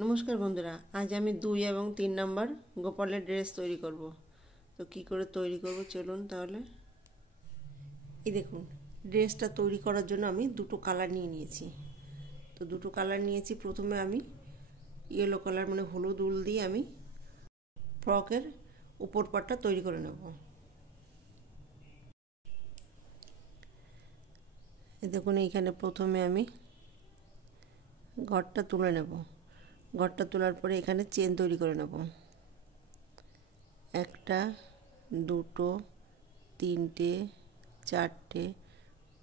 নমস্কার বন্ধুরা, আজ আমি 2 এবং 3 নম্বর গোপালের ড্রেস তৈরি করব। তো কি করে তৈরি করব চলুন তাহলে। এই দেখুন, ড্রেসটা তৈরি করার জন্য আমি দুটো কালার নিয়েছি। তো দুটো কালার নিয়েছি। প্রথমে আমি ইয়েলো কালার মানে হলুদ উল দিয়ে আমি ফ্রকের উপর পাটটা তৈরি করে নেব। এই দেখুন, এইখানে প্রথমে আমি ঘরটা তুলে নেব। ঘরটা তোলার পরে এখানে চেন তৈরি করে নেব। একটা, দুটো, তিনটে, চারটে,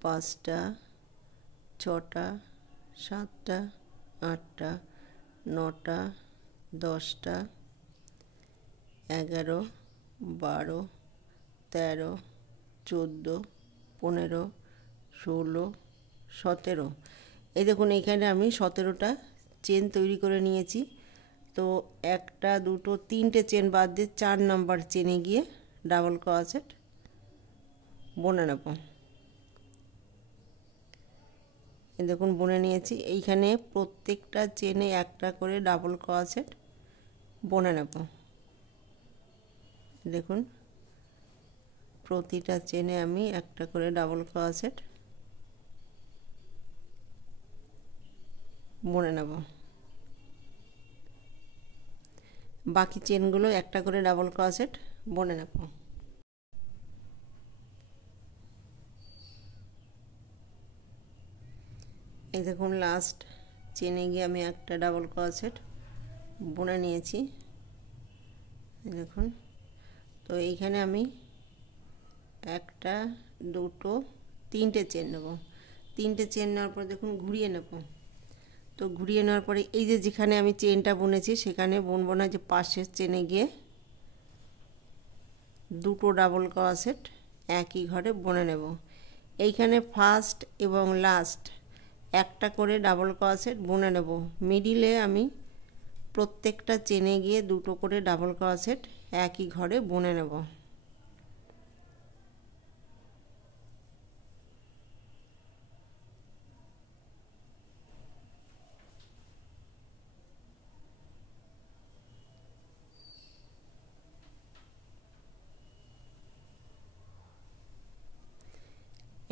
পাঁচটা, ছটা, সাতটা, আটটা, নটা, 10টা, 11, 12, 13, 14, 15, 16, 17। এই দেখুন, এইখানে আমি 17টা চেন তৈরি করে নিয়েছি। তো একটা, দুটো, তিনটে চেন বাদ দিয়ে 4 নাম্বার চেনে গিয়ে ডাবল ক্রোশেট বুনে নেব। এই দেখুন, বুনে নিয়েছি। এইখানে প্রত্যেকটা চেনে একটা করে ডাবল ক্রোশেট বুনে নেব। দেখুন, প্রতিটা চেনে আমি একটা করে ডাবল ক্রোশেট বুনে নেব। বাকি চেনগুলো একটা করে ডাবল ক্রোশেট বুনে নেব। এই দেখুন, লাস্ট চেনে গিয়ে আমি একটা ডাবল ক্রোশেট বুনে নিয়েছি। এই দেখুন, তো এইখানে আমি একটা, দুটো, তিনটে চেন নেব। তিনটে চেন নেওয়ার পর দেখুন ঘুরিয়ে নেব। তো ঘুরিয়ে নেওয়ার পরে এই যে যেখানে আমি চেনটা বুনেছি সেখানে বুনবো না, যে পাশের চেনে গিয়ে দুটো ডাবল ক্রোশেট একই ঘরে বুনে নেব। এইখানে ফার্স্ট এবং লাস্ট একটা করে ডাবল ক্রোশেট বুনে নেব। মিডিলে আমি প্রত্যেকটা চেনে গিয়ে দুটো করে ডাবল ক্রোশেট একই ঘরে বুনে নেব।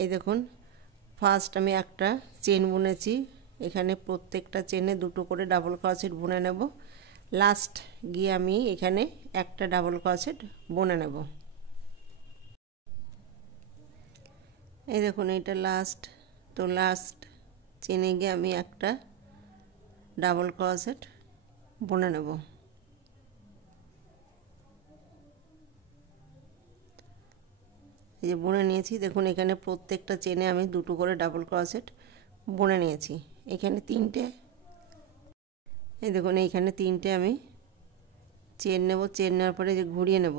এই দেখুন, ফার্স্ট আমি একটা চেন বুনেছি। এখানে প্রত্যেকটা চেনে দুটো করে ডাবল ক্রোশেট বুনে নেব। লাস্ট গিয়ে আমি এখানে একটা ডাবল ক্রোশেট বুনে নেব। এই দেখুন, এটা লাস্ট। তো লাস্ট চেনে গিয়ে আমি একটা ডাবল ক্রোশেট বুনে নেব। এই যে বুনে নিয়েছি। দেখুন, এখানে প্রত্যেকটা চেনে আমি দুটো করে ডাবল ক্রোশেট বুনে নিয়েছি। এখানে তিনটে, এই দেখুন এইখানে তিনটে আমি চেন নেব। চেন নেওয়ার পরে যে ঘুরিয়ে নেব।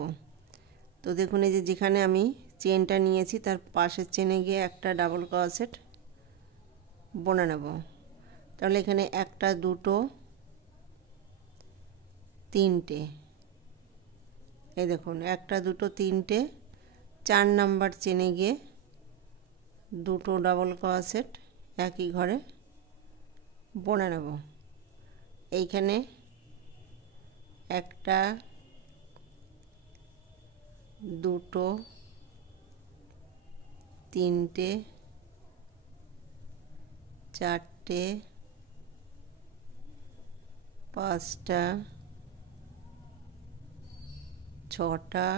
তো দেখুন, এই যে যেখানে আমি চেনটা নিয়েছি তার পাশের চেনে গিয়ে একটা ডাবল ক্রোশেট বুনে নেব। তাহলে এখানে একটা, দুটো, তিনটে, এই দেখুন একটা, দুটো, তিনটে, 4 নাম্বার চেনে গিয়ে দুটো ডাবল ক্রোশেট একই ঘরে বুনে নেব। এইখানে একটা, দুটো, তিনটে, চারটে, পাঁচটা, ছটা,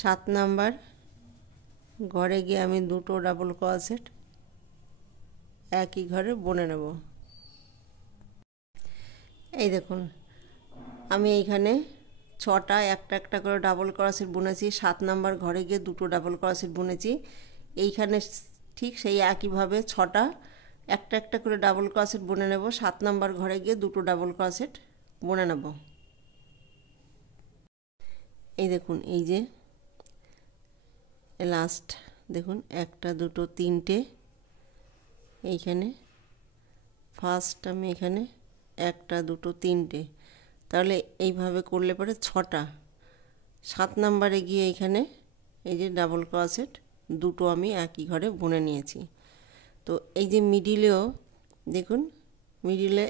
7 নাম্বার ঘরে গিয়ে আমি দুটো ডাবল ক্রোশেট একই ঘরে বুনে নেব। এই দেখুন, আমি এইখানে 6টা একটা একটা করে ডাবল ক্রোশেট বুনেছি। 7 নাম্বার ঘরে গিয়ে দুটো ডাবল ক্রোশেট বুনেছি। এইখানে ঠিক সেই একইভাবে 6টা একটা একটা করে ডাবল ক্রোশেট বুনে নেব। 7 নাম্বার ঘরে গিয়ে দুটো ডাবল ক্রোশেট বুনে নেব। এই দেখুন, এই যে লাস্ট দেখুন একটা, দুটো, তিনটে, এইখানে ফার্স্ট আমি এখানে একটা, দুটো, তিনটে, তাহলে এইভাবে করলে পরে 6টা। 7 নাম্বারে গিয়ে এখানে এই যে ডাবল ক্রোশেট দুটো আমি একই ঘরে বুনে নিয়েছি। তো এই যে মিডিলেও দেখুন মিডিলে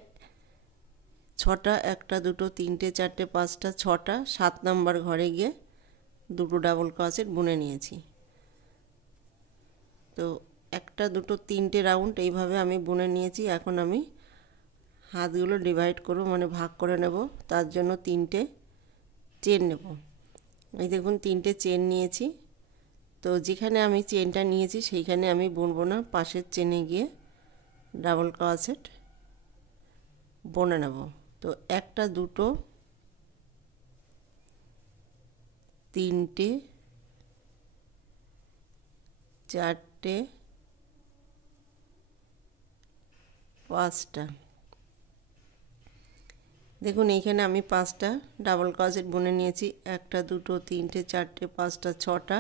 6টা, 1টা 2টো 3টে 4টে 5টা 6টা, 7 নম্বর ঘরে গিয়ে দুটো ডাবল ক্রোশেট বুনে নিয়েছি। তো 1টা 2টো 3টে রাউন্ড এইভাবে আমি বুনে নিয়েছি। এখন আমি হাতগুলো ডিভাইড করব, মানে ভাগ করে নেব। তার জন্য 3টে চেন নেব। এই দেখুন 3টে চেন নিয়েছি। তো যেখানে আমি চেনটা নিয়েছি সেইখানে আমি বুনবো না, পাশের চেনে গিয়ে ডাবল ক্রোশেট বুনে নেব। তো 1টা 2টো 3টে 4টে 5টা। দেখুন এইখানে আমি 5টা ডাবল ক্রোশেট বুনে নিয়েছি। 1টা 2টো 3টে 4টে 5টা 6টা,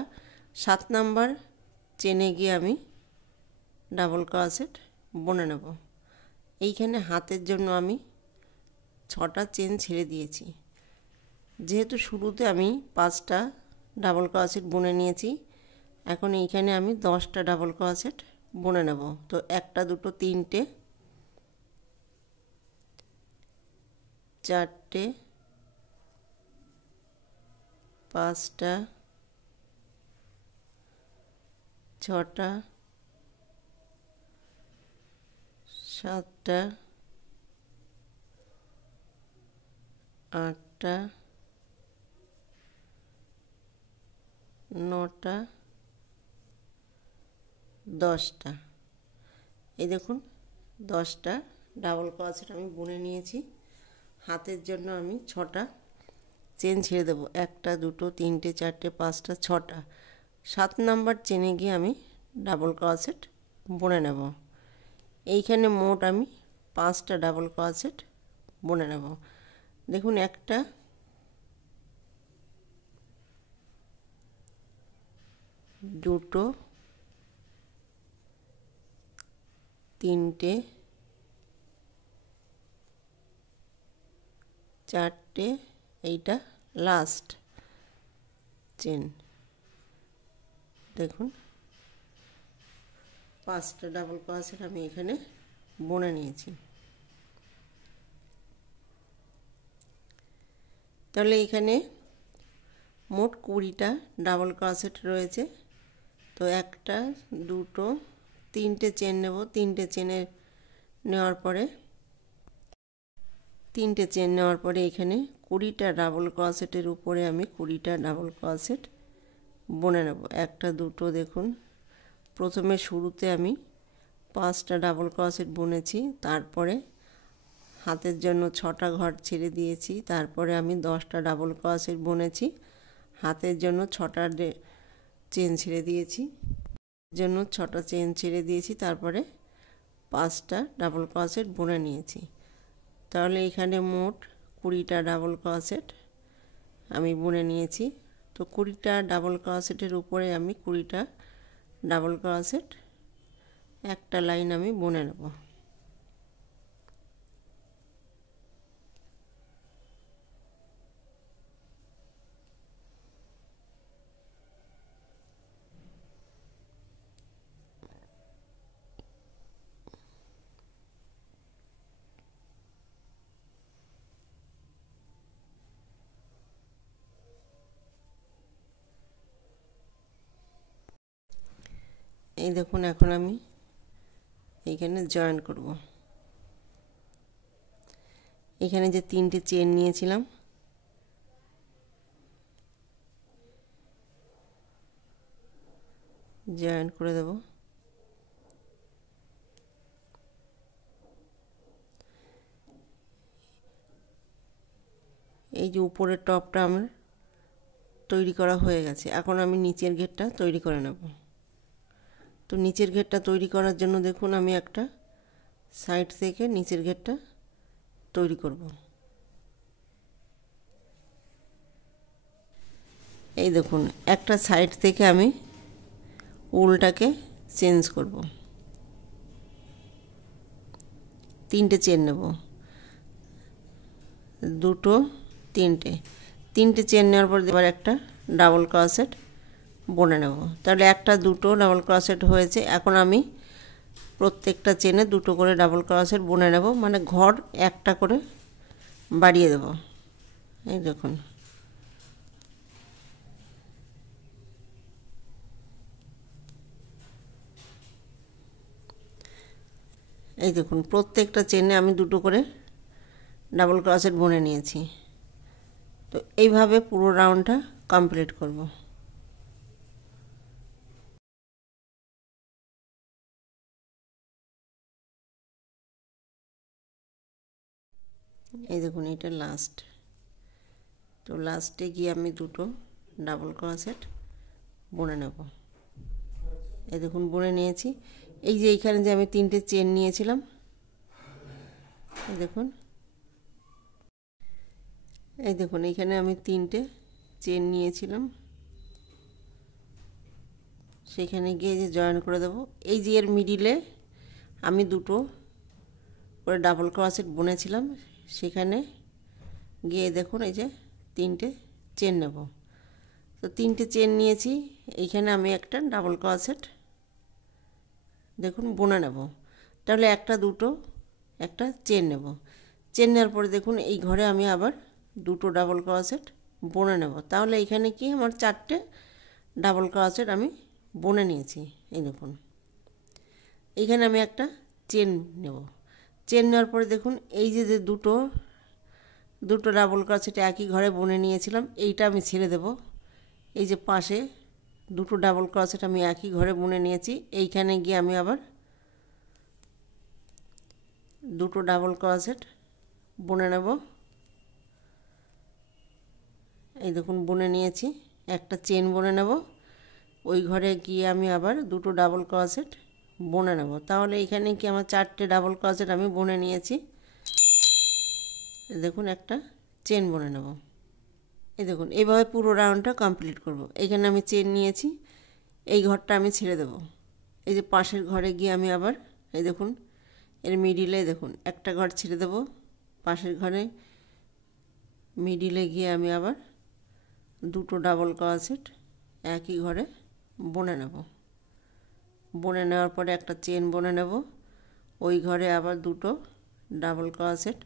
7 নাম্বার চেনে গিয়ে আমি ডাবল ক্রোশেট বুনে নেব। এইখানে হাতের জন্য আমি 6টা চেন ছেড়ে দিয়েছি। যেহেতু শুরুতে আমি 5টা ডাবল ক্রোশেট বুনে নিয়েছি, এখন এইখানে আমি 10টা ডাবল ক্রোশেট বুনে নেব। তো 1টা 2টো 3টে 4টে 5টা 6টা 7টা 8টা 9টা 10টা। এই দেখুন 10টা ডাবল ক্রোশেট আমি বুনে নিয়েছি। হাতের জন্য আমি 6টা চেন ছেড়ে দেবো। 1টা 2টো 3টে 4টে 5টা 6টা, 7 নাম্বার চেনে গিয়ে আমি ডাবল ক্রোশেট বুনে নেব। এইখানে মোট আমি 5টা ডাবল ক্রোশেট বুনে নেব। দেখুন 1টা 2টো 3টে 4টে, এইটা লাস্ট চেন। দেখুন 5টা ডাবল ক্রোশেট আমি এখানে বুনে নিয়েছি। তাহলে এখানে মোট 20টা ডাবল ক্রোশেট রয়েছে। তো 1টা 2টো 3টে চেন নেব। 3টে চেনে নেওয়ার পরে 3টে চেন নেওয়ার পরে এখানে 20টা ডাবল ক্রোশেটের উপরে আমি 20টা ডাবল ক্রোশেট বুনে নেব। 1টা 2টো দেখুন প্রথমে শুরুতে আমি 5টা ডাবল ক্রোশেট বুনেছি, তারপরে হাতের জন্য 6টা ঘর ছেড়ে দিয়েছি, তারপরে আমি 10টা ডাবল ক্রোশেট বুনেছি, হাতের জন্য 6টা চেন ছেড়ে দিয়েছি, জন্য 6টা চেন ছেড়ে দিয়েছি, তারপরে 5টা ডাবল ক্রোশেট বুনে নিয়েছি। তাহলে এখানে মোট 20টা ডাবল ক্রোশেট আমি বুনে নিয়েছি। তো 20টা ডাবল ক্রোশেটের উপরে আমি 20টা ডাবল ক্রোশেট একটা লাইন আমি বুনে নেব। এই দেখুন এখন আমি এইখানে জয়েন করব। এখানে যে 3টে চেন নিয়েছিলাম জয়েন করে দেব। এই যে উপরের টপটা আমার তৈরি করা হয়ে গেছে, এখন আমি নিচের ঘেরটা তৈরি করে নেব। তো নিচের ঘেরটা তৈরি করার জন্য দেখুন আমি একটা সাইড থেকে নিচের ঘেরটা তৈরি করব। এই দেখুন একটা সাইড থেকে আমি উলটাকে চেঞ্জ করব। 3টে চেন নেব, 2টো 3টে চেন নেওয়ার পর এবার একটা ডাবল ক্রোশেট বুনে নেব। তাহলে 1টা 2টো ডাবল ক্রোশেট হয়েছে। এখন আমি প্রত্যেকটা চেনে দুটো করে ডাবল ক্রোশেট বুনে নেব, মানে ঘর একটা করে বাড়িয়ে দেব। এই দেখুন এই দেখুন প্রত্যেকটা চেনে আমি দুটো করে ডাবল ক্রোশেট বুনে নিয়েছি। তো এইভাবে পুরো রাউন্ডটা কমপ্লিট করব। এই দেখুন এটা লাস্ট। তো লাস্টে গিয়ে আমি দুটো ডাবল ক্রোশেট বুনে নেব। এই দেখুন বুনে নিয়েছি। এই যে এইখানে যে আমি তিনটে চেন নিয়েছিলাম, এই দেখুন এইখানে আমি তিনটে চেন নিয়েছিলাম, সেখানে গিয়ে যে জয়েন করে দেব। এই যে এর মিডিলে আমি দুটো করে ডাবল ক্রোশেট বুনেছিলাম, সেখানে গিয়ে দেখুন এই যে তিনটে চেন নেব। তো তিনটে চেন নিয়েছি, এইখানে আমি একটা ডাবল ক্রোশেট দেখুন বুনে নেব। তাহলে একটা দুটো একটা চেন নেব। চেন নেওয়ার পরে দেখুন এই ঘরে আমি আবার দুটো ডাবল ক্রোশেট বুনে নেব। তাহলে এখানে কি আমার চারটে ডাবল ক্রোশেট আমি বুনে নিয়েছি। এই দেখুন এইখানে আমি একটা চেন নেব। চেন নেওয়ার পরে দেখুন এই যে দুটো ডাবল ক্রোশেট একই ঘরে বুনে নিয়েছিলাম, এইটা আমি ছেড়ে দেব। এই যে পাশে দুটো ডাবল ক্রোশেট আমি একই ঘরে বুনে নিয়েছি, এইখানে গিয়ে আমি আবার দুটো ডাবল ক্রোশেট বুনে নেব। এই দেখুন বুনে নিয়েছি, একটা চেন বুনে নেব। ওই ঘরে গিয়ে আমি আবার দুটো ডাবল ক্রোশেট বুনে নেব। তাহলে এখানে কি আমার চারটে ডাবল ক্রোশেট আমি বুনে নিয়েছি। দেখুন একটা চেন বুনে নেব। এই দেখুন এইভাবে পুরো রাউন্ডটা কমপ্লিট করব। এখানে আমি চেন নিয়েছি, এই ঘরটা আমি ছেড়ে দেব। এই যে পাশের ঘরে গিয়ে আমি আবার এই দেখুন এর মিডিলে দেখুন একটা ঘর ছেড়ে দেব। পাশের ঘরে মিডিলে গিয়ে আমি আবার দুটো ডাবল ক্রোশেট একই ঘরে বুনে নেব। বুনে নেওয়ার পরে একটা চেন বুনে নেব। ওই ঘরে আবার দুটো ডাবল ক্রোশেট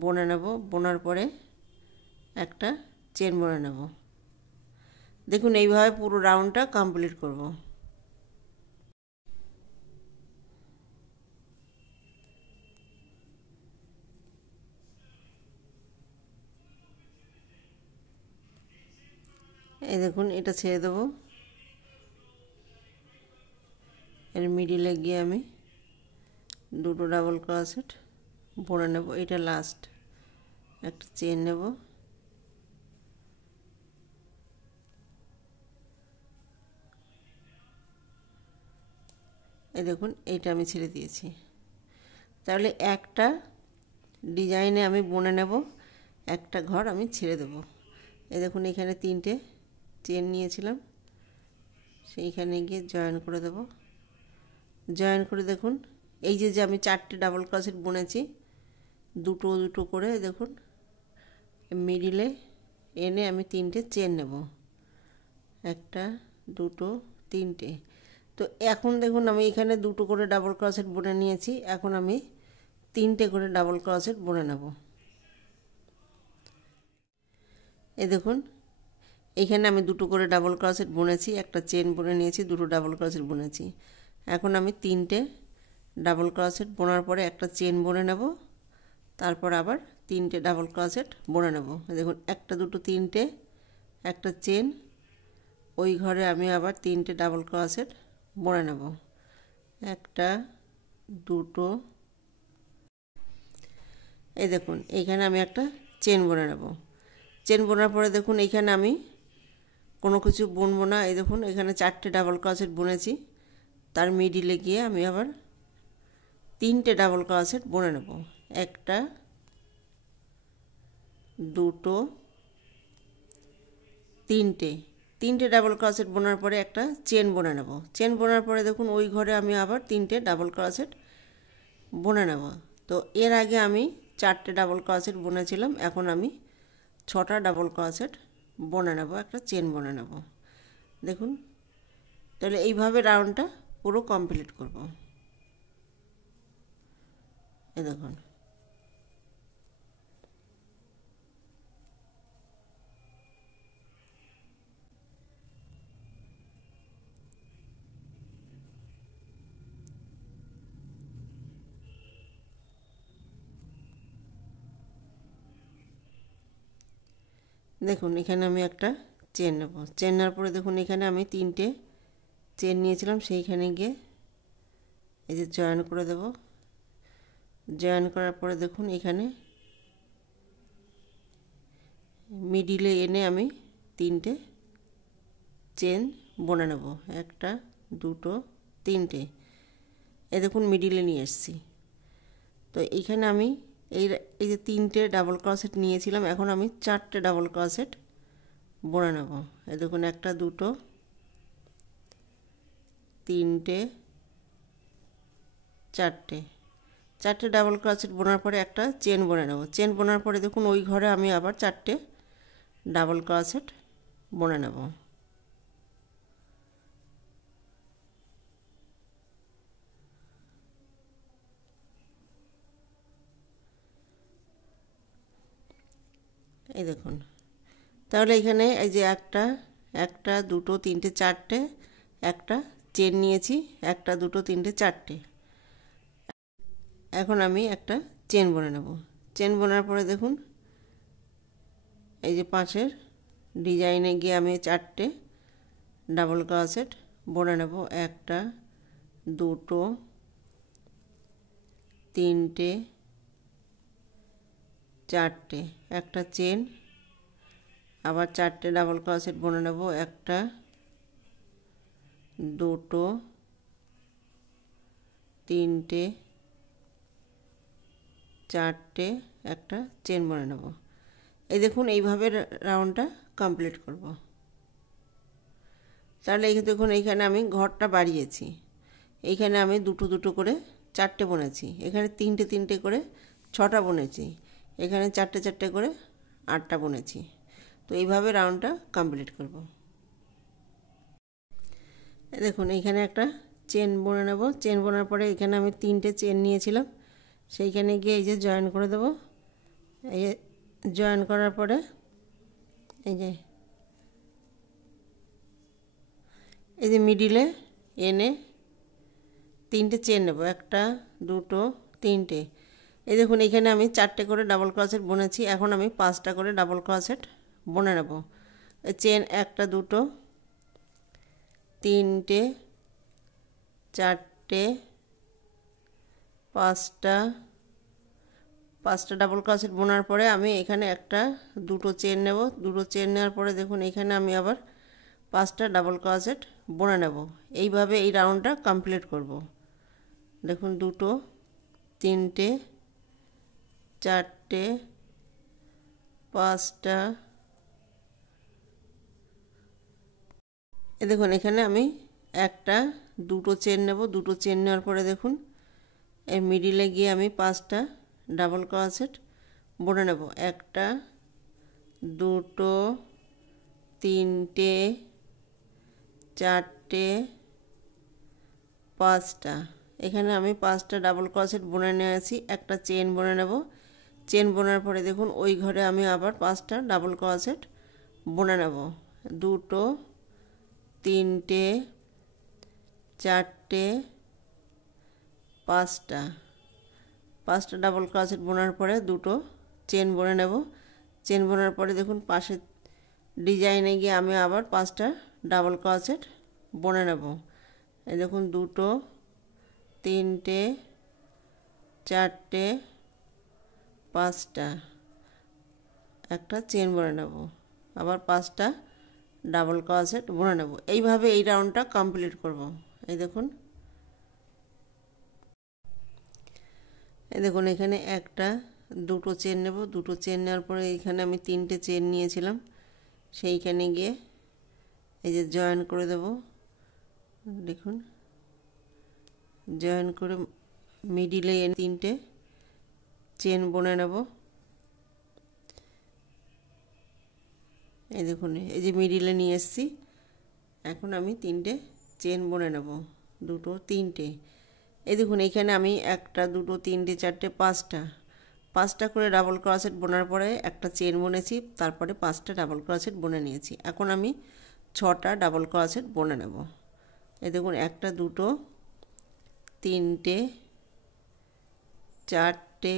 বুনে নেব। বোনার পরে একটা চেন বুনে নেব। দেখুন এইভাবে পুরো রাউন্ডটা কমপ্লিট করব। এই দেখুন এটা ছেড়ে দেব। এর মিডিলে গিয়ে আমি দুটো ডাবল ক্রোশেট বুনে নেব। এটা লাস্ট, একটা চেন নেব। এই দেখুন এইটা আমি ছেড়ে দিয়েছি। তাহলে একটা ডিজাইনে আমি বুনে নেব, একটা ঘর আমি ছেড়ে দেব। এই দেখুন এখানে তিনটে চেন নিয়েছিলাম, সেইখানে গিয়ে জয়েন করে দেব। জয়েন করে দেখুন এই যে আমি চারটে ডাবল ক্রোশেট বুনেছি, দুটো দুটো করে দেখুন মিডিলে এনে আমি তিনটে চেন নেব, একটা দুটো তিনটে। তো এখন দেখুন আমি এখানে দুটো করে ডাবল ক্রোশেট বুনে নিয়েছি, এখন আমি তিনটে করে ডাবল ক্রোশেট বুনে নেব। এই দেখুন এইখানে আমি দুটো করে ডাবল ক্রোশেট বুনেছি, একটা চেন বুনে নিয়েছি, দুটো ডাবল ক্রোশেট বুনেছি। এখন আমি তিনটে ডাবল ক্রোশেট বোনার পরে একটা চেন বুনে নেব, তারপর আবার তিনটে ডাবল ক্রোশেট বুনে নেব। দেখুন একটা দুটো তিনটে একটা চেন, ওই ঘরে আমি আবার তিনটে ডাবল ক্রোশেট বুনে নেব, একটা দুটো। এই দেখুন এইখানে আমি একটা চেন বুনে নেব। চেন বোনার পরে দেখুন এইখানে আমি কোনো কিছু বুনবো না। এই দেখুন এখানে চারটে ডাবল ক্রোশেট বুনেছি, তার মিডিলে গিয়ে আমি আবার তিনটে ডাবল ক্রোশেট বুনে নেব, একটা দুটো তিনটে। তিনটে ডাবল ক্রোশেট বোনার পরে একটা চেন বুনে নেব। চেন বোনার পরে দেখুন ওই ঘরে আমি আবার তিনটে ডাবল ক্রোশেট বুনে নেব। তো এর আগে আমি চারটে ডাবল ক্রোশেট বুনেছিলাম, এখন আমি ছটা ডাবল ক্রোশেট বুনে নেব, একটা চেন বুনে নেব। দেখুন তাহলে এইভাবে রাউন্ডটা পুরো কমপ্লিট করব। এই দেখুন দেখুন এখানে আমি একটা চেন নেব। চেন নেওয়ার পরে দেখুন এখানে আমি তিনটে চেন নিয়েছিলাম, সেইখানে গিয়ে এই যে জয়েন করে দেব। জয়েন করার পরে দেখুন এখানে মিডিলে এনে আমি তিনটে চেন বনে নেব, একটা দুটো তিনটে। এই দেখুন মিডিলে নিয়ে এসেছি। তো এইখানে আমি এই যে তিনটে ডাবল ক্রোশেট নিয়েছিলাম, এখন আমি চারটে ডাবল ক্রোশেট বনে নেব। এই দেখুন একটা দুটো তিনটে চারটে, চারটে ডাবল ক্রোশেট বোনার পরে একটা চেন বনে নেব। চেন বোনার পরে দেখুন ওই ঘরে আমি আবার চারটে ডাবল ক্রোশেট বনে নেব। এই দেখুন তাহলে এখানে এই যে একটা দুটো তিনটে চারটে, একটা চেন নিয়েছি, একটা দুটো তিনটে চারটে। এখন আমি একটা চেন বনে নেব। চেন বোনার পরে দেখুন এই যে পাশের ডিজাইনে গিয়ে আমি চারটে ডাবল ক্রোশেট বনে নেব। একটা দুটো তিনটে চারটে, একটা চেন, আবার চারটে ডাবল ক্রোশেট বনে নেব। একটা দুটো তিনটে চারটে, একটা চেন বনে নেব। এই দেখুন এইভাবে রাউন্ডটা কমপ্লিট করব। তাহলে এই দেখুন এইখানে আমি ঘরটা বাড়িয়েছি। এইখানে আমি দুটো দুটো করে চারটে বুনেছি, এখানে তিনটে তিনটে করে ছটা বুনেছি, এখানে চারটে চারটে করে আটটা বুনেছি। তো এইভাবে রাউন্ডটা কমপ্লিট করব। দেখুন এইখানে একটা চেন বুনে নেব। চেন বোনার পরে এখানে আমি তিনটে চেন নিয়েছিলাম, সেইখানে গিয়ে এই যে জয়েন করে দেব। এই জয়েন করার পরে এই যে মিডিলে এনে তিনটে চেন নেব, একটা দুটো তিনটে। এই দেখুন এখানে আমি চারটে করে ডাবল ক্রোশেট বুনেছি, এখন আমি পাঁচটা করে ডাবল ক্রোশেট বুনে নেব। চেন একটা দুটো তিনটে চারটে পাঁচটা, পাঁচটা ডাবল ক্রোশেট বোনার পরে আমি এখানে একটা দুটো চেন নেব। দুটো চেন নেওয়ার পরে দেখুন এখানে আমি আবার পাঁচটা ডাবল ক্রোশেট বনে নেব। এইভাবে এই রাউন্ডটা কমপ্লিট করব। দেখুন দুটো তিনটে চারটে পাঁচটা, দেখুন এখানে আমি একটা দুটো চেন নেব। দুটো চেন নেওয়ার পরে দেখুন এই মিডিলে গিয়ে আমি পাঁচটা ডাবল ক্রোশেট বনে নেব। একটা দুটো তিনটে চারটে পাঁচটা, এখানে আমি পাঁচটা ডাবল ক্রোশেট বুনে নিয়েছি, একটা চেন বনে নেব। চেন বোনার পরে দেখুন ওই ঘরে আমি আবার পাঁচটা ডাবল ক্রোশেট বনে নেব। দুটো তিনটে চারটে পাঁচটা, পাঁচটা ডাবল ক্রোশেট বোনার পরে দুটো চেন বনে নেব। চেন বোনার পরে দেখুন পাশের ডিজাইনে গিয়ে আমি আবার পাঁচটা ডাবল ক্রোশেট বনে নেব। এই দেখুন দুটো তিনটে চারটে পাঁচটা, একটা চেন বনে নেব, আবার পাঁচটা ডাবল ক্রোশেট বনে নেব। এইভাবে এই রাউন্ডটা কমপ্লিট করব। এই দেখুন এখানে একটা দুটো চেন নেব। দুটো চেন নেওয়ার পরে এখানে আমি তিনটে চেন নিয়েছিলাম, সেইখানে গিয়ে এই যে জয়েন করে দেব। দেখুন জয়েন করে মিডিলে এনে তিনটে চেন বনে নেব। এই দেখুন এই যে মিডিলে নিয়ে এসেছি, এখন আমি তিনটে চেন বনে নেব। দুটো তিনটে। এই দেখুন এখানে আমি একটা দুটো তিনটে চারটে পাঁচটা করে ডাবল ক্রোশেট বোনার পরে একটা চেন বুনেছি, তারপরে 5টা ডাবল ক্রোশেট বুনে নিয়েছি। এখন আমি 6টা ডাবল ক্রোশেট বুনে নেব। এই দেখুন একটা দুটো তিনটে চারটে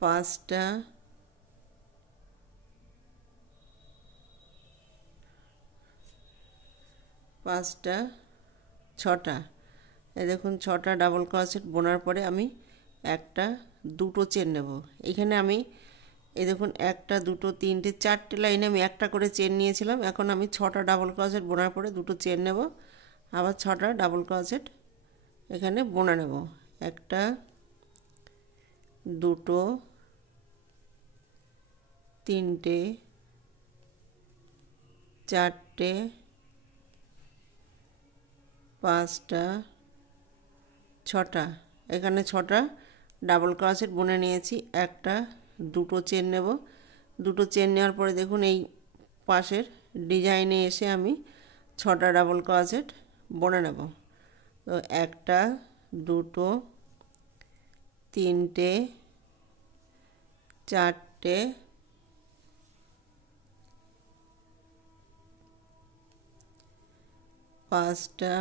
5টা 6টা। এই দেখুন 6টা ডাবল ক্রোশেট বোনার পরে আমি একটা দুটো চেন নেব। এখানে আমি এই দেখুন একটা দুটো তিনটে চারটে লাইনে আমি একটা করে চেন নিয়েছিলাম। এখন আমি 6টা ডাবল ক্রোশেট বোনার পরে দুটো চেন নেব, আবার 6টা ডাবল ক্রোশেট এখানে বোনা নেব। একটা দুটো তিনটে চারটে 5টা 6টা। এখানে 6টা ডাবল ক্রোশেট বুনে নিয়েছি। একটা দুটো চেন নেব, দুটো চেন নেওয়ার পরে দেখুন এই পাশের ডিজাইনে এসে আমি 6টা ডাবল ক্রোশেট বুনে নেব। তো একটা দুটো তিনটে চারটে 5টা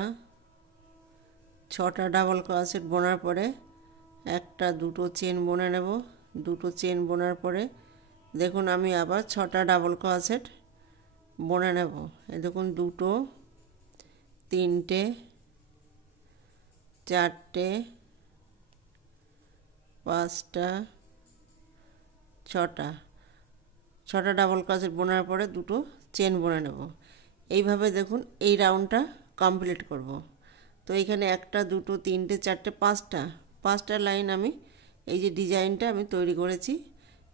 6টা ডাবল ক্রোশেট বোনার পরে একটা দুটো চেন বুনে নেব। দুটো চেন বোনার পরে দেখুন আমি আবার 6টা ডাবল ক্রোশেট বুনে নেব। এই দেখুন দুটো তিনটে চারটে 5টা 6টা ডাবল ক্রোশেট বোনার পরে দুটো চেন বুনে নেব। এইভাবে দেখুন এই রাউন্ডটা কমপ্লিট করব। তো এখানে একটা দুটো তিনটে চারটে 5টা লাইন আমি এই যে ডিজাইনটা আমি তৈরি করেছি,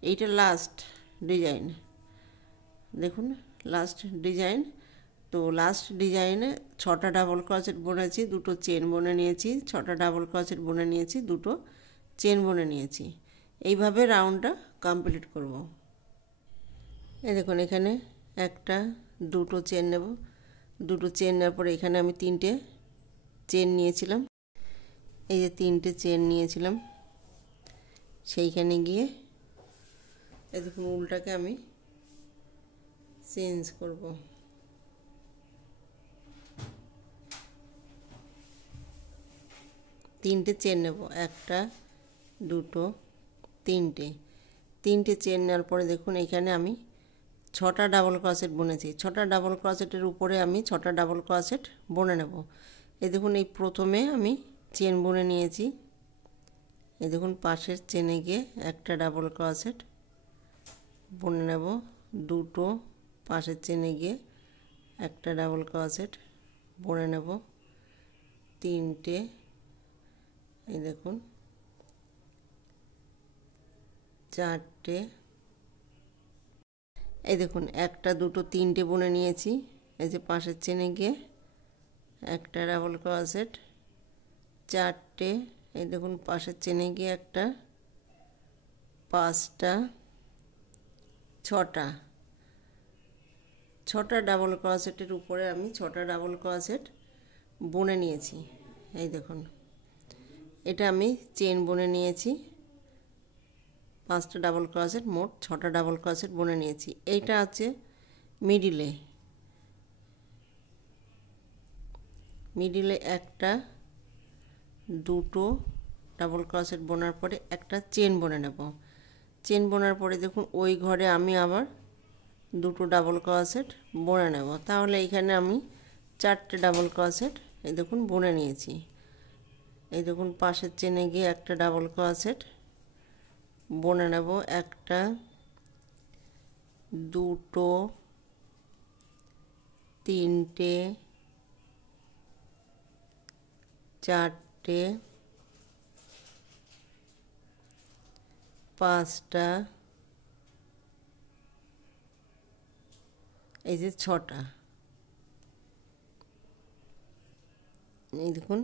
এইটা লাস্ট ডিজাইন। দেখুন লাস্ট ডিজাইন। তো লাস্ট ডিজাইনে 6টা ডাবল ক্রোশেট বুনেছি, দুটো চেন বুনে নিয়েছি, 6টা ডাবল ক্রোশেট বুনে নিয়েছি, দুটো চেন বুনে নিয়েছি। এইভাবে রাউন্ডটা কমপ্লিট করব। এই দেখুন এখানে একটা দুটো চেন নেব, দুটো চেন নেওয়ার পরে এখানে আমি 3টে চেন নিয়েছিলাম। এই যে 3টে চেন নিয়েছিলাম, সেইখানে গিয়ে এই দেখুন উল্টাকে আমি চেঞ্জ করব। তিনটে চেন নেব, একটা দুটো তিনটে চেন নেওয়ার পরে দেখুন এখানে আমি 6টা ডাবল ক্রোশেট বুনেছি। 6টা ডাবল ক্রোশেটের উপরে আমি 6টা ডাবল ক্রোশেট বুনে নেব। এই দেখুন এই প্রথমে আমি চেন বুনে নিয়েছি। এই দেখুন পাশের চেনে গিয়ে একটা ডাবল ক্রোশেট বুনে নেব, দুটো পাশের চেনে গিয়ে একটা ডাবল ক্রোশেট বুনে নেব, তিনটে এই দেখুন চারটে। এই দেখুন একটা দুটো তিনটে বুনে নিয়েছি। এই যে পাশের চেনে গিয়ে একটা ডাবল ক্রোশেট, চারটে এই দেখুন পাশের চেনে গিয়ে একটা, 5টা 6টা ডাবল ক্রোশেটের উপরে আমি 6টা ডাবল ক্রোশেট বুনে নিয়েছি। এই দেখুন এটা আমি চেন বুনে নিয়েছি, 5টা ডাবল ক্রোশেট, মোট 6টা ডাবল ক্রোশেট বুনে নিয়েছি। এইটা আছে মিডিলে একটা দুটো ডাবল ক্রোশেট বোনার পরে একটা চেন বুনে নেব। চেন বোনার পরে দেখুন ওই ঘরে আমি আবার দুটো ডাবল ক্রোশেট বুনে নেব। তাহলে এখানে আমি 4টে ডাবল ক্রোশেট এই দেখুন বুনে নিয়েছি। এই দেখুন পাশের চেনে গিয়ে একটা ডাবল ক্রোশেট বুনে নেব, একটা দুটো তিনটে চারটে 5টা এই যে 6টা। এই দেখুন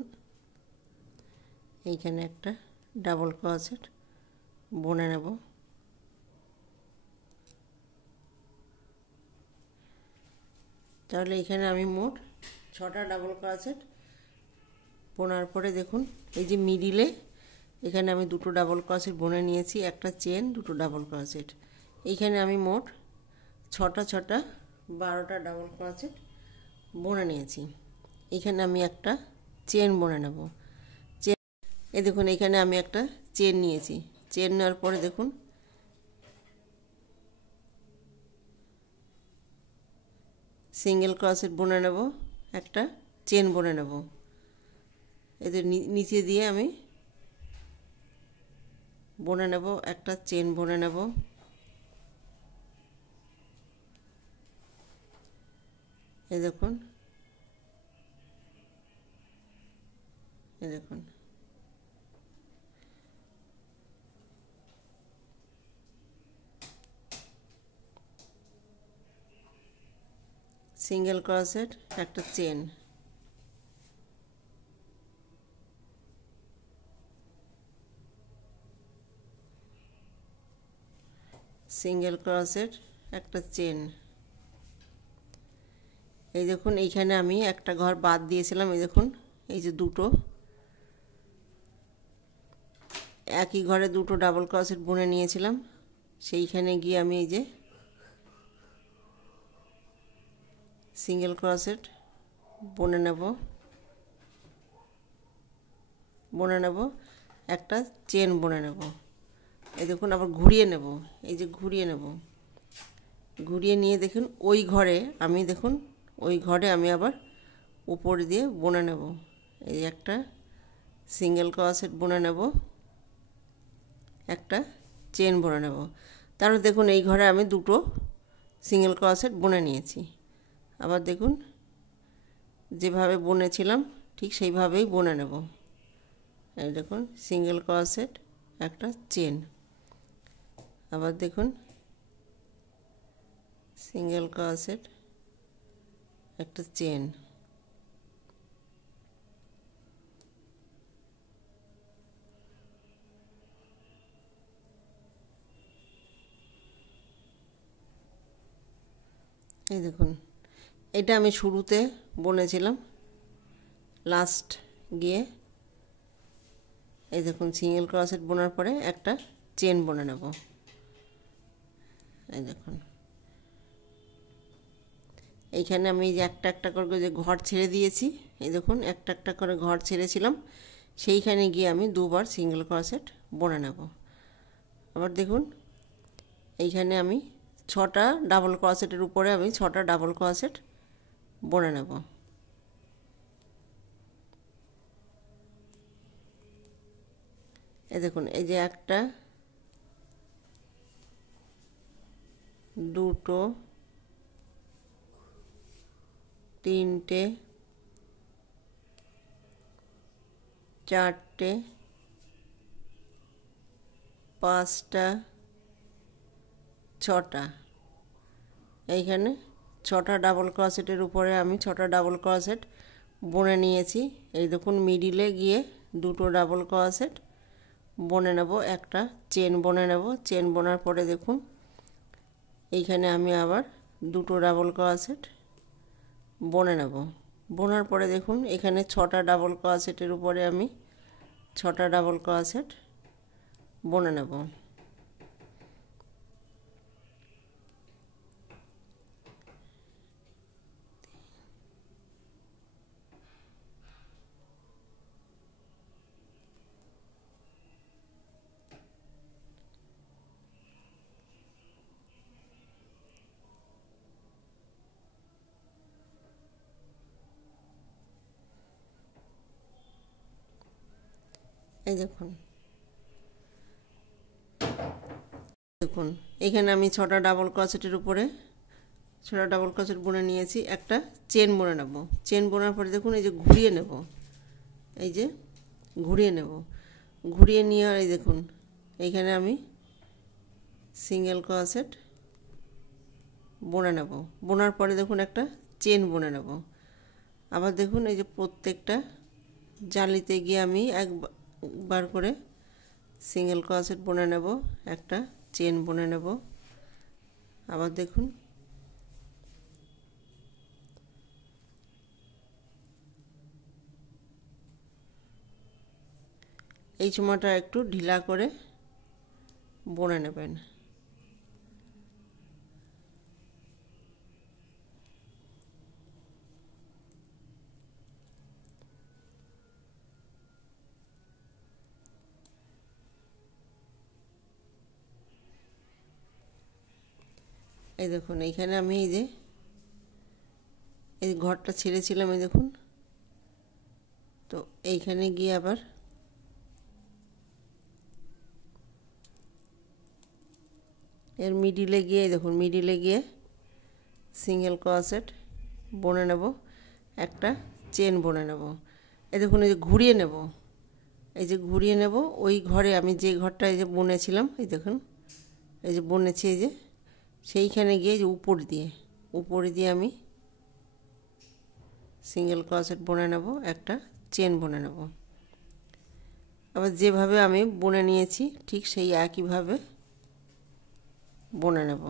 এইখানে একটা ডাবল ক্রোশেট বুনে নেব। তাহলে এখানে আমি মোট ছটা ডাবল ক্রোশেট বোনার পরে দেখুন এই যে মিডিলে এখানে আমি দুটো ডাবল ক্রোশেট বুনে নিয়েছি, একটা চেন, দুটো ডাবল ক্রোশেট। এইখানে আমি মোট ছটা 12টা ডাবল ক্রোশেট বুনে নিয়েছি। এখানে আমি একটা চেন বুনে নেব। চেন এই দেখুন এখানে আমি একটা চেন নিয়েছি। চেন নেওয়ার পরে দেখুন সিঙ্গেল ক্রোশেট বুনে নেব, একটা চেন বুনে নেব। এদের নিচে দিয়ে আমি বুনে নেব, একটা চেন বুনে নেব। এই দেখুন সিঙ্গেল ক্রোশেট, একটা চেন, সিঙ্গেল ক্রোশেট, একটা চেন। এই দেখুন এইখানে আমি একটা ঘর বাদ দিয়েছিলাম। এই দেখুন এই যে দুটো একই ঘরে দুটো ডাবল ক্রোশেট বুনে নিয়েছিলাম, সেইখানে গিয়ে আমি এই যে সিঙ্গেল ক্রোশেট বুনে নেব, একটা চেন বুনে নেব। এই দেখুন আবার ঘুরিয়ে নেব, এই যে ঘুরিয়ে নেব, ঘুরিয়ে নিয়ে দেখুন ওই ঘরে আমি দেখুন ওই ঘরে আমি আবার উপর দিয়ে বুনে নেব। এই একটা সিঙ্গেল ক্রোশেট বুনে নেব, একটা চেন বুনে নেব। তারপর দেখুন এই ঘরে আমি দুটো সিঙ্গেল ক্রোশেট বুনে নিয়েছি। আবার দেখুন যেভাবে বুনেছিলাম ঠিক সেইভাবেই বুনে নেব। এই দেখুন সিঙ্গেল ক্রোশেট, একটা চেন। আবার দেখুন সিঙ্গেল ক্রোশেট, একটা চেন। এই দেখুন এটা আমি শুরুতে বুনেছিলাম, লাস্ট গিয়ে এই দেখুন সিঙ্গেল ক্রোশেট বোনার পরে একটা চেন বুনে নেব। এই দেখুন এইখানে আমি যে একটা করে যে ঘর ছেড়ে দিয়েছি, এই দেখুন একটা করে ঘর ছেড়েছিলাম, সেইখানে গিয়ে আমি দুবার সিঙ্গেল ক্রোশেট বুনে নেব। আবার দেখুন এইখানে আমি ছটা ডাবল ক্রোশেটের উপরে আমি ছটা ডাবল ক্রোশেট বুনে নেব। এই দেখুন এই যে একটা, দুটো, তিনটে, চারটে, পাঁচটা, ছটা। এইখানে ছটা ডাবল ক্রোশেটের উপরে আমি ছটা ডাবল ক্রোশেট বুনে নিয়েছি। এই দেখুন মিডিলে গিয়ে দুটো ডাবল ক্রোশেট বুনে নেব, একটা চেন বুনে নেব। চেন বোনার পরে দেখুন এইখানে আমি আবার দুটো ডাবল ক্রোশেট বুনে নেব। বোনার পরে দেখুন এখানে ছটা ডাবল ক্রোশেটের উপরে আমি ছটা ডাবল ক্রোশেট বুনে নেব। এই দেখুন এখানে আমি ছটা ডাবল ক্রোশেটের উপরে ছটা ডাবল ক্রোশেট বুনে নিয়েছি, একটা চেন বুনে নেব। চেন বোনার পরে দেখুন এই যে ঘুরিয়ে নেব, এই যে ঘুরিয়ে নেব, ঘুরিয়ে নিয়ে এই দেখুন এইখানে আমি সিঙ্গেল ক্রোশেট বুনে নেব। বোনার পরে দেখুন একটা চেন বুনে নেব। আবার দেখুন এই যে প্রত্যেকটা জালিতে গিয়ে আমি একবার করে সিঙ্গেল ক্রোশেট বুনে নেব, একটা চেন বুনে নেব। আবার দেখুন এই সময়টা একটু ঢিলা করে বুনে নেবেন। এই দেখুন এইখানে আমি এই ঘরটা ছেড়েছিলাম, এই দেখুন। তো এইখানে গিয়ে আবার এর মিডিলে গিয়ে দেখুন, মিডিলে গিয়ে সিঙ্গেল ক্রোশেট বুনে নেব, একটা চেন বুনে নেব। এই দেখুন এই যে ঘুরিয়ে নেব, এই যে ঘুরিয়ে নেব ওই ঘরে আমি যে ঘরটা এই যে বুনেছিলাম, এই দেখুন এই যে বুনেছি, এই যে সেইখানে গিয়ে যে উপর দিয়ে আমি সিঙ্গেল ক্রোশেট বুনে নেব, একটা চেন বুনে নেব। আবার যেভাবে আমি বুনে নিয়েছি ঠিক সেই একইভাবে বুনে নেব।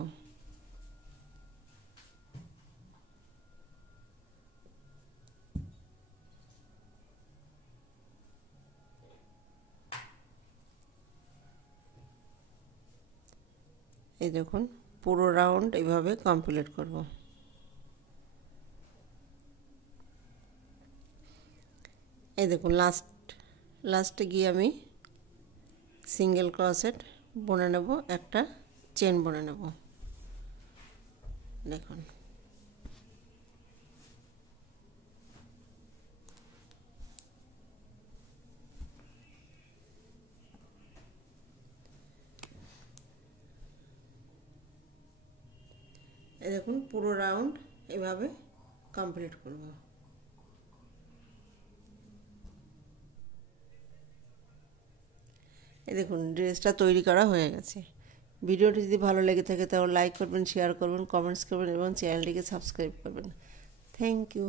এই দেখুন পুরো রাউন্ড এইভাবে কমপ্লিট করব। এই দেখুন লাস্টে গিয়ে আমি সিঙ্গেল ক্রোশেট বুনে নেব, একটা চেন বুনে নেব। দেখুন এই দেখুন পুরো রাউন্ড এভাবে কমপ্লিট করব। এই দেখুন ড্রেসটা তৈরি করা হয়ে গেছে। ভিডিওটি যদি ভালো লেগে থাকে তাহলে লাইক করবেন, শেয়ার করবেন, কমেন্টস করবেন এবং চ্যানেলটিকে সাবস্ক্রাইব করবেন। Thank you.